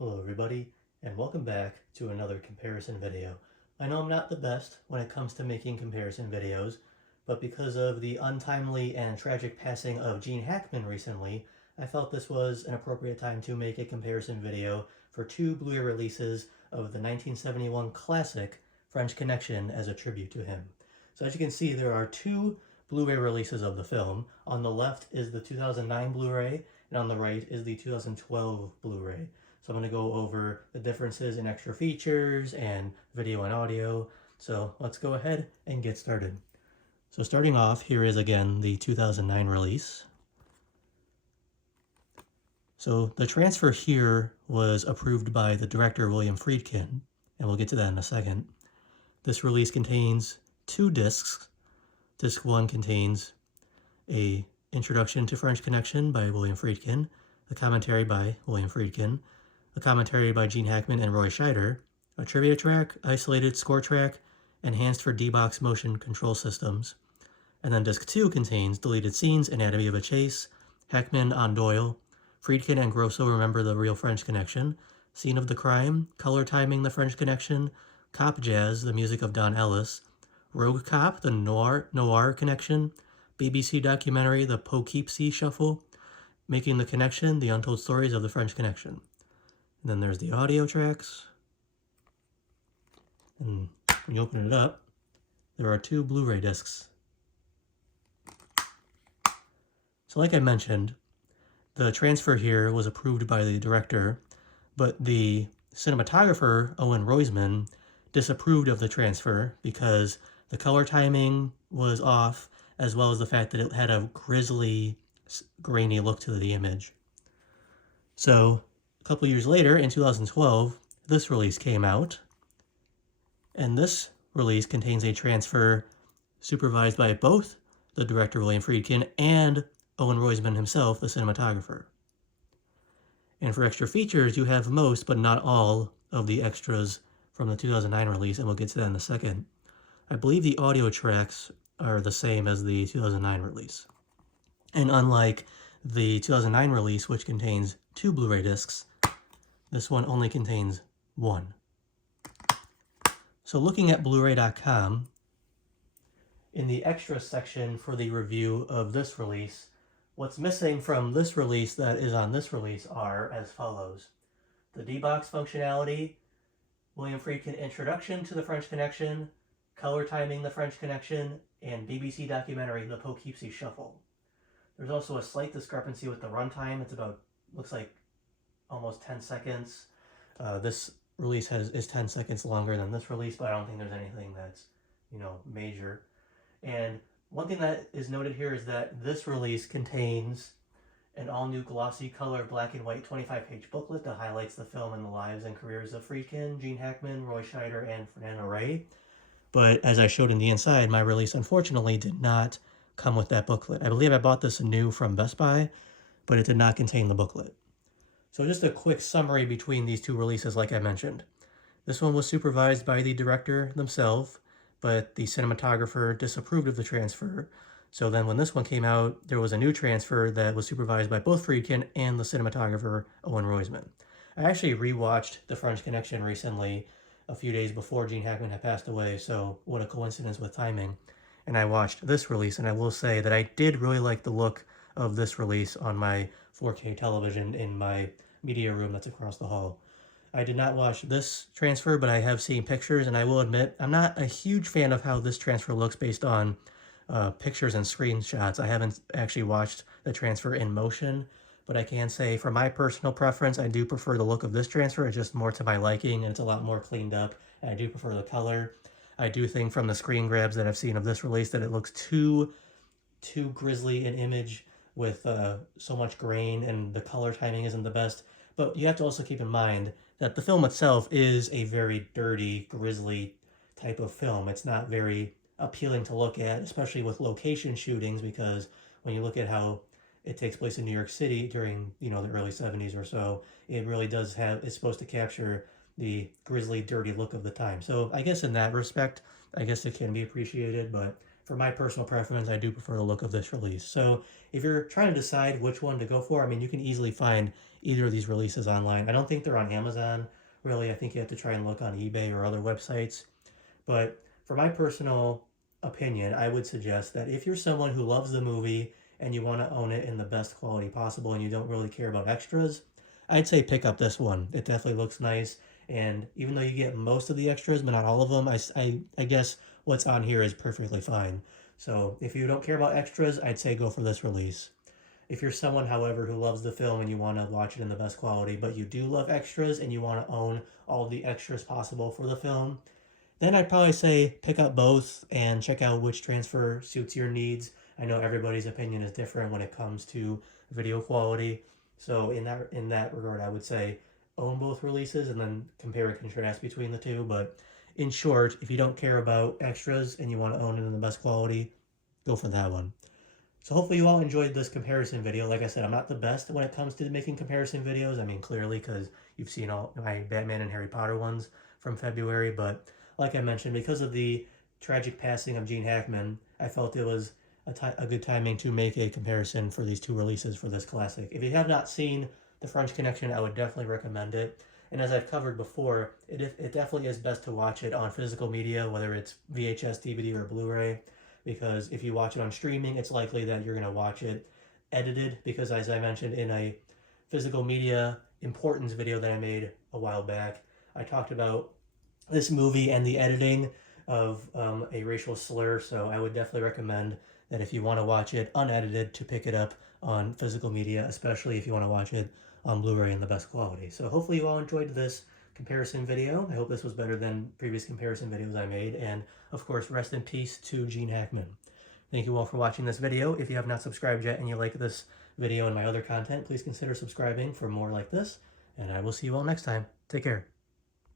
Hello everybody, and welcome back to another comparison video. I know I'm not the best when it comes to making comparison videos, but because of the untimely and tragic passing of Gene Hackman recently, I felt this was an appropriate time to make a comparison video for two Blu-ray releases of the 1971 classic French Connection as a tribute to him. So as you can see, there are two Blu-ray releases of the film. On the left is the 2009 Blu-ray, and on the right is the 2012 Blu-ray. So I'm going to go over the differences in extra features and video and audio. So let's go ahead and get started. So starting off, here is again the 2009 release. So the transfer here was approved by the director William Friedkin, and we'll get to that in a second. This release contains two discs. Disc 1 contains a Introduction to French Connection by William Friedkin, a commentary by William Friedkin, a commentary by Gene Hackman and Roy Scheider, a trivia track, isolated score track, enhanced for D-Box motion control systems. And then disc 2 contains deleted scenes, Anatomy of a Chase, Hackman on Doyle, Friedkin and Grosso Remember the Real French Connection, Scene of the Crime, Color Timing the French Connection, Cop Jazz, the music of Don Ellis, Rogue Cop, the Noir Connection, BBC documentary The Poughkeepsie Shuffle, Making the Connection, The Untold Stories of the French Connection. And then there's the audio tracks. And when you open it up, there are two Blu-ray discs. So like I mentioned, the transfer here was approved by the director, but the cinematographer, Owen Roizman, disapproved of the transfer because the color timing was off, as well as the fact that it had a grisly, grainy look to the image. So a couple years later, in 2012, this release came out, and this release contains a transfer supervised by both the director William Friedkin and Owen Roizman himself, the cinematographer. And for extra features, you have most, but not all, of the extras from the 2009 release, and we'll get to that in a second. I believe the audio tracks are the same as the 2009 release. And unlike the 2009 release, which contains two Blu-ray discs, this one only contains one. So looking at Blu-ray.com, in the extras section for the review of this release, what's missing from this release that is on this release are as follows: the D-Box functionality, William Friedkin Introduction to the French Connection, Color Timing the French Connection, and BBC documentary The Poughkeepsie Shuffle. There's also a slight discrepancy with the runtime. It's about, looks like almost 10 seconds. This release is 10 seconds longer than this release, but I don't think there's anything that's, major. And one thing that is noted here is that this release contains an all-new glossy color black and white 25-page booklet that highlights the film and the lives and careers of Friedkin, Gene Hackman, Roy Scheider, and Fernando Rey. But as I showed in the inside, my release unfortunately did not come with that booklet. I believe I bought this new from Best Buy, but it did not contain the booklet. So just a quick summary between these two releases, like I mentioned. This one was supervised by the director themselves, but the cinematographer disapproved of the transfer. So then when this one came out, there was a new transfer that was supervised by both Friedkin and the cinematographer, Owen Roizman. I actually rewatched The French Connection recently, a few days before Gene Hackman had passed away, so what a coincidence with timing. And I watched this release, and I will say that I did really like the look of this release on my 4K television in my media room that's across the hall. I did not watch this transfer, but I have seen pictures, and I will admit I'm not a huge fan of how this transfer looks based on pictures and screenshots. I haven't actually watched the transfer in motion, but I can say for my personal preference, I do prefer the look of this transfer. It's just more to my liking, and it's a lot more cleaned up, and I do prefer the color. I do think from the screen grabs that I've seen of this release that it looks too grisly an image with so much grain, and the color timing isn't the best. But you have to also keep in mind that the film itself is a very dirty, grisly type of film. It's not very appealing to look at, especially with location shootings, because when you look at how it takes place in New York City during, the early 70s or so, it really does it's supposed to capture the grisly, dirty look of the time. So I guess in that respect, I guess it can be appreciated, but for my personal preference, I do prefer the look of this release. So if you're trying to decide which one to go for, I mean, you can easily find either of these releases online. I don't think they're on Amazon, really. I think you have to try and look on eBay or other websites. But for my personal opinion, I would suggest that if you're someone who loves the movie and you want to own it in the best quality possible and you don't really care about extras, I'd say pick up this one. It definitely looks nice. And even though you get most of the extras, but not all of them, I guess what's on here is perfectly fine. So if you don't care about extras, I'd say go for this release. If you're someone, however, who loves the film and you want to watch it in the best quality, but you do love extras and you want to own all the extras possible for the film, then I'd probably say pick up both and check out which transfer suits your needs. I know everybody's opinion is different when it comes to video quality. So in that regard, I would say own both releases and then compare and contrast between the two. But in short, if you don't care about extras and you want to own it in the best quality, go for that one. So hopefully you all enjoyed this comparison video. Like I said, I'm not the best when it comes to making comparison videos. I mean, clearly, because you've seen all my Batman and Harry Potter ones from February. But like I mentioned, because of the tragic passing of Gene Hackman, I felt it was a good timing to make a comparison for these two releases for this classic. If you have not seen The French Connection, I would definitely recommend it. And as I've covered before, it definitely is best to watch it on physical media, whether it's VHS, DVD, or Blu-ray, because if you watch it on streaming, it's likely that you're going to watch it edited, because as I mentioned in a physical media importance video that I made a while back, I talked about this movie and the editing of a racial slur, so I would definitely recommend that if you want to watch it unedited, to pick it up on physical media, especially if you want to watch it on Blu-ray in the best quality. So hopefully you all enjoyed this comparison video. I hope this was better than previous comparison videos I made, and of course, rest in peace to Gene Hackman. Thank you all for watching this video. If you have not subscribed yet and you like this video and my other content, please consider subscribing for more like this, and I will see you all next time. Take care.